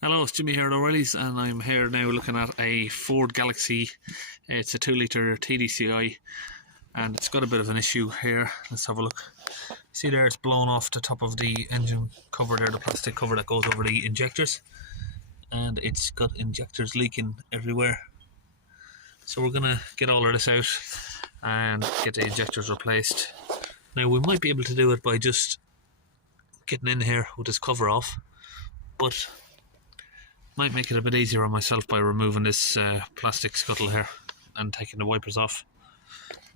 Hello, it's Jimmy here at O'Reilly's, and I'm here now looking at a Ford Galaxy. It's a 2-litre Tdci, and it's got a bit of an issue here. Let's have a look. See there, it's blown off the top of the engine cover there, the plastic cover that goes over the injectors, and it's got injectors leaking everywhere. So we're going to get all of this out and get the injectors replaced. Now we might be able to do it by just getting in here with this cover off, but might make it a bit easier on myself by removing this plastic scuttle here and taking the wipers off.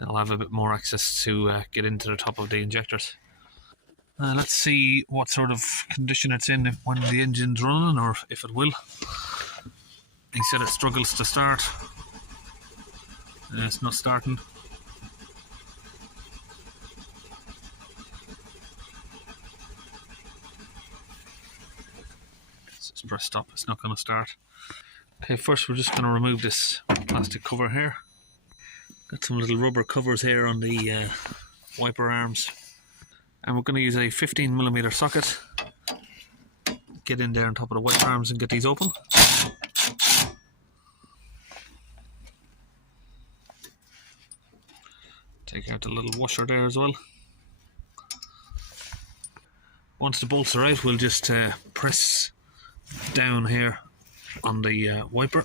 I'll have a bit more access to get into the top of the injectors. Let's see what sort of condition it's in when the engine's running, or if it will. He said it struggles to start. It's not starting. Let's press stop, it's not going to start. Okay, first we're just going to remove this plastic cover here. Got some little rubber covers here on the wiper arms, and we're going to use a 15mm socket. Get in there on top of the wiper arms and get these open. Take out the little washer there as well. Once the bolts are out, we'll just press down here on the wiper,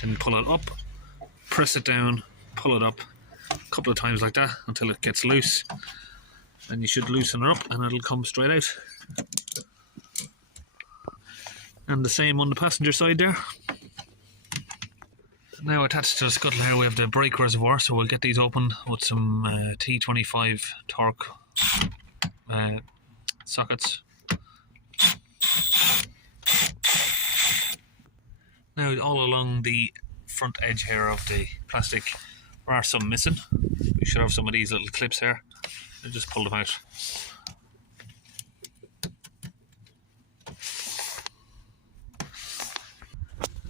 then pull it up, press it down, pull it up a couple of times like that until it gets loose. Then you should loosen it up and it'll come straight out. And the same on the passenger side there. Now attached to the scuttle here we have the brake reservoir, so we'll get these open with some T25 torque sockets. Now all along the front edge here of the plastic there are some missing. We should have some of these little clips here. I'll just pull them out.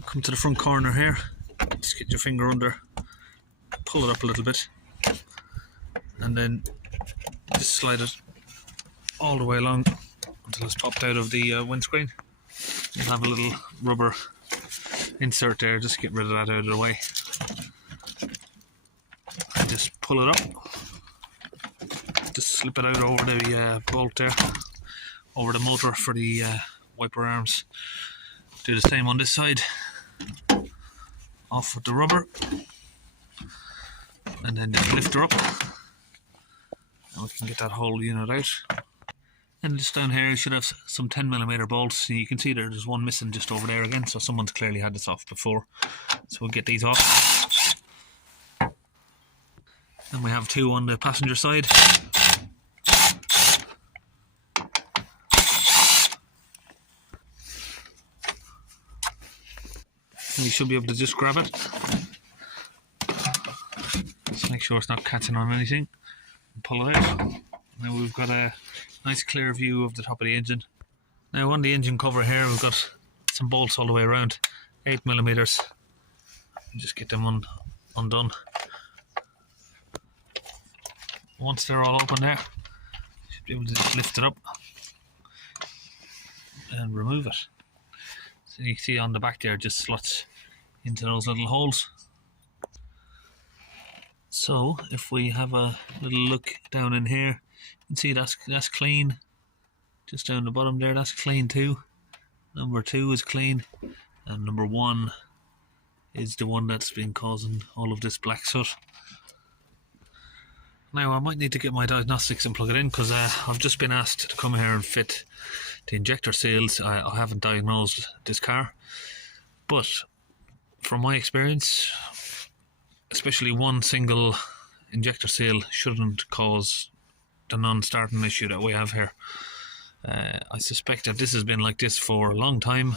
Come to the front corner here, just get your finger under, pull it up a little bit, and then just slide it all the way along until it's popped out of the windscreen. You'll have a little rubber insert there, just get rid of that out of the way. And just pull it up, just slip it out over the bolt there, over the motor for the wiper arms. Do the same on this side. Off with the rubber, and then just lift her up, and we can get that whole unit out. And just down here you should have some 10mm bolts. You can see there's one missing just over there again, so someone's clearly had this off before. So we'll get these off. And we have two on the passenger side. And you should be able to just grab it. Just make sure it's not catching on anything. And pull it out. Now we've got a nice clear view of the top of the engine. Now on the engine cover here we've got some bolts all the way around, 8mm. Just get them undone. Once they're all open there, you should be able to just lift it up and remove it. So you can see on the back there, just slots into those little holes. So if we have a little look down in here, you can see that's clean. Just down the bottom there, that's clean too. Number 2 is clean, and number 1 is the one that's been causing all of this black soot. Now I might need to get my diagnostics and plug it in, because I've just been asked to come here and fit the injector seals. I haven't diagnosed this car, but from my experience, especially one single injector seal shouldn't cause the non-starting issue that we have here. I suspect that this has been like this for a long time,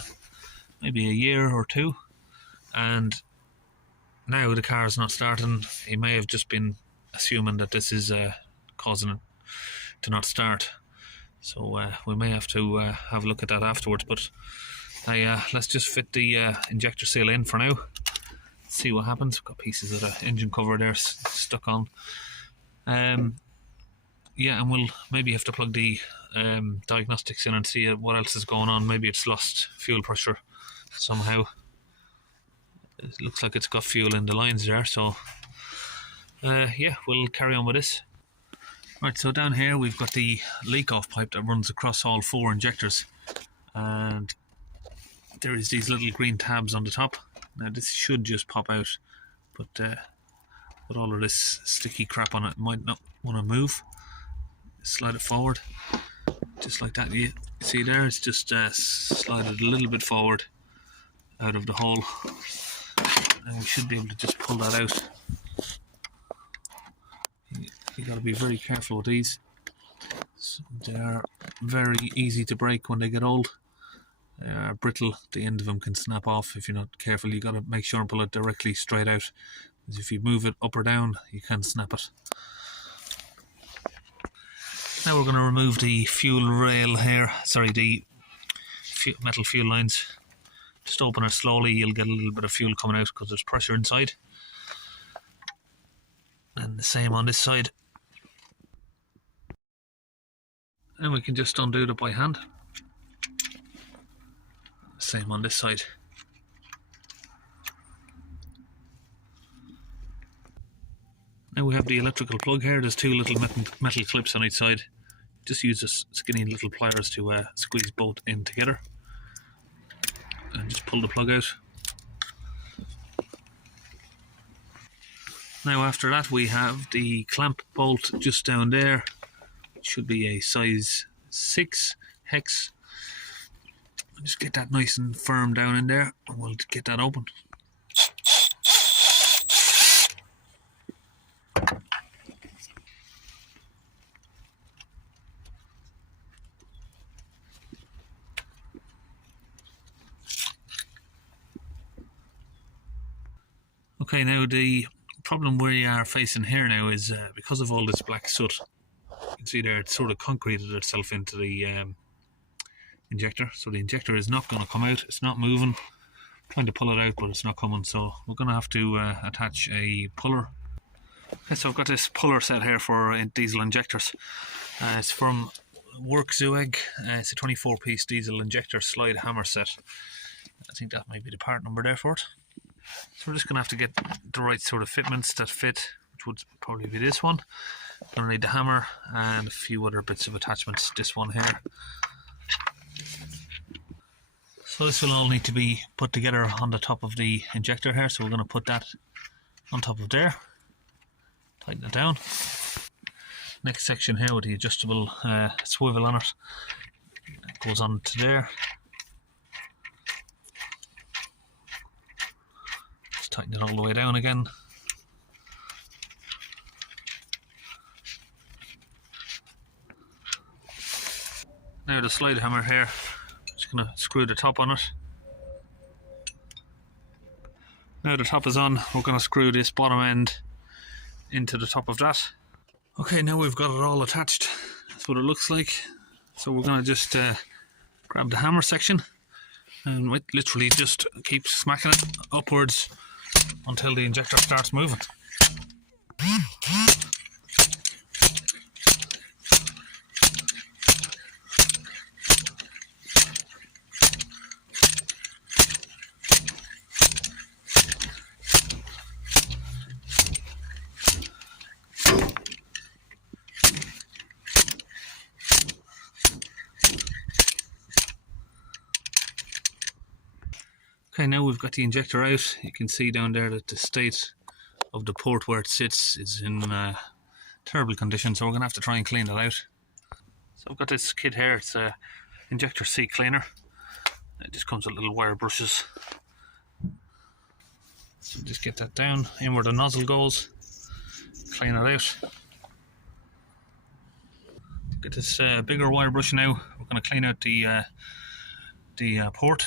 maybe a year or two, and now the car is not starting. He may have just been assuming that this is causing it to not start. So we may have to have a look at that afterwards, but let's just fit the injector seal in for now. See what happens. We've got pieces of the engine cover there stuck on. Yeah, and we'll maybe have to plug the diagnostics in and see what else is going on. Maybe it's lost fuel pressure somehow. It looks like it's got fuel in the lines there, so yeah, we'll carry on with this. Right, so down here we've got the leak-off pipe that runs across all 4 injectors, and there is these little green tabs on the top. Now this should just pop out, but with all of this sticky crap on it, might not want to move. Slide it forward, just like that. You see there, it's just slided a little bit forward out of the hole, and we should be able to just pull that out. You got to be very careful with these. They are very easy to break when they get old. They are brittle. The end of them can snap off if you're not careful. You got to make sure and pull it directly straight out, because if you move it up or down, you can snap it. Now we're going to remove the fuel rail here. Sorry, the metal fuel lines. Just open it slowly. You'll get a little bit of fuel coming out because there's pressure inside. And the same on this side. And we can just undo it by hand. Same on this side. Now we have the electrical plug here. There's 2 little metal clips on each side. Just use the skinny little pliers to squeeze both in together. And just pull the plug out. Now after that we have the clamp bolt just down there. It should be a size 6 hex. Just get that nice and firm down in there, and we'll get that open. Okay, now the problem we are facing here now is because of all this black soot. You can see there it's sort of concreted itself into the injector, so the injector is not going to come out. It's not moving. I'm trying to pull it out, but it's not coming, so we're going to have to attach a puller. Okay, so I've got this puller set here for diesel injectors. It's from Werkzueg. It's a 24-piece diesel injector slide hammer set. I think that might be the part number there for it. So we're just going to have to get the right sort of fitments that fit, which would probably be this one. Going to need the hammer and a few other bits of attachments. This one here. So this will all need to be put together on the top of the injector here. So we're going to put that on top of there. Tighten it down. Next section here with the adjustable swivel on it. It goes on to there. Just tighten it all the way down again. Now the slide hammer here. Just going to screw the top on it. Now the top is on, we're going to screw this bottom end into the top of that. Okay, now we've got it all attached. That's what it looks like. So we're going to just grab the hammer section and literally just keep smacking it upwards until the injector starts moving. Okay, now we've got the injector out. You can see down there that the state of the port where it sits is in terrible condition, so we're going to have to try and clean that out. So I've got this kit here. It's a injector seat cleaner. It just comes with little wire brushes. So just get that down in where the nozzle goes. Clean it out. Get this bigger wire brush now. We're going to clean out the port.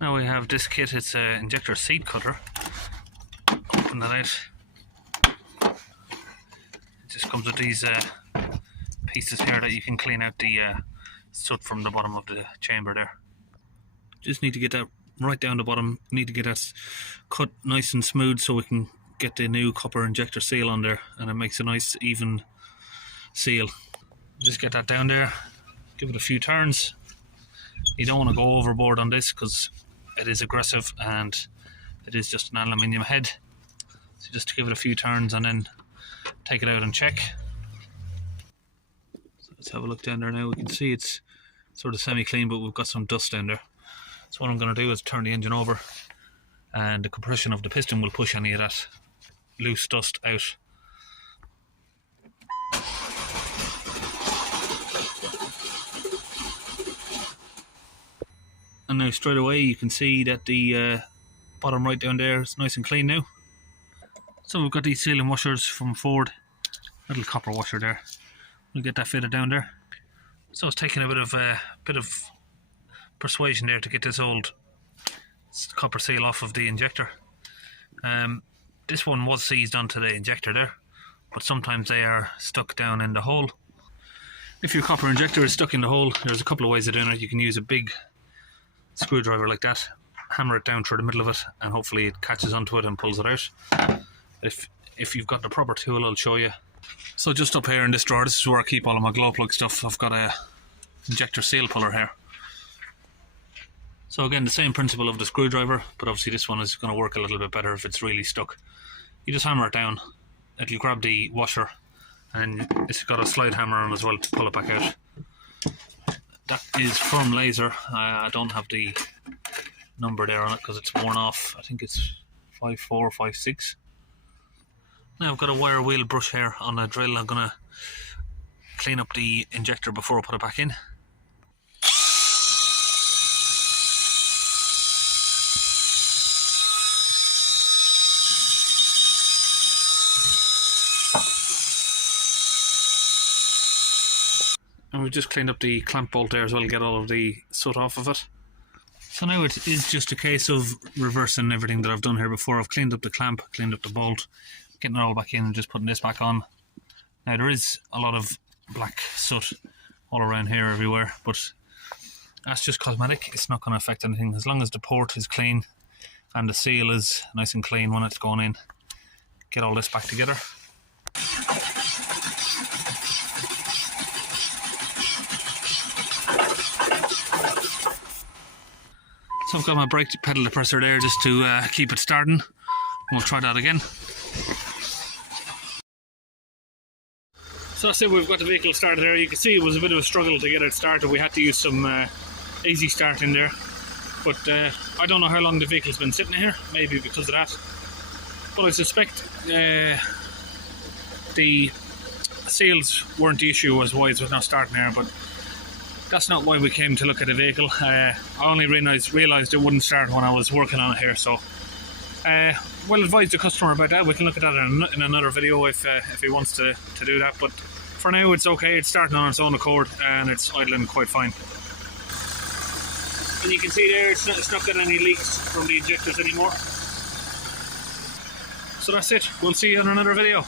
Now we have this kit. It's an Injector seed cutter. Open that out. It just comes with these pieces here that you can clean out the soot from the bottom of the chamber there. Just need to get that right down the bottom. Need to get that cut nice and smooth so we can get the new copper injector seal on there, and it makes a nice even seal. Just get that down there, give it a few turns. You don't want to go overboard on this because it is aggressive and it is just an aluminium head. So just give it a few turns and then take it out and check. So let's have a look down there now. We can see it's sort of semi-clean, but we've got some dust down there. So what I'm going to do is turn the engine over, and the compression of the piston will push any of that loose dust out. And now straight away you can see that the bottom right down there is nice and clean now. So we've got these sealing washers from Ford, little copper washer there. We'll get that fitted down there. So it's taking a bit of persuasion there to get this old copper seal off of the injector. This one was seized onto the injector there, but sometimes they are stuck down in the hole. If your copper injector is stuck in the hole, there's a couple of ways of doing it. You can use a big screwdriver like that, hammer it down through the middle of it, and hopefully it catches onto it and pulls it out. If you've got the proper tool, I'll show you. So just up here in this drawer, this is where I keep all of my glow plug stuff. I've got a injector seal puller here. So again, the same principle of the screwdriver, but obviously this one is going to work a little bit better if it's really stuck. You just hammer it down, it'll grab the washer, and it's got a slide hammer on as well to pull it back out. That is from Laser. I don't have the number there on it because it's worn off. I think it's 5456. Now I've got a wire wheel brush here on a drill. I'm going to clean up the injector before I put it back in. And we've just cleaned up the clamp bolt there as well to get all of the soot off of it. So now it is just a case of reversing everything that I've done here before. I've cleaned up the clamp, cleaned up the bolt, getting it all back in and just putting this back on. Now there is a lot of black soot all around here everywhere, but that's just cosmetic. It's not going to affect anything as long as the port is clean and the seal is nice and clean when it's going in. Get all this back together. So I've got my brake pedal depressor there just to keep it starting. We'll try that again. So that's it, we've got the vehicle started there. You can see it was a bit of a struggle to get it started. We had to use some easy start in there. But I don't know how long the vehicle's been sitting here, maybe because of that. But I suspect the seals weren't the issue as why it was not starting there, but that's not why we came to look at the vehicle. I only realised it wouldn't start when I was working on it here, so we'll advise the customer about that. We can look at that in another video if he wants to do that, but for now it's okay. It's starting on its own accord and it's idling quite fine. And you can see there it's not got any leaks from the injectors anymore. So that's it. We'll see you in another video.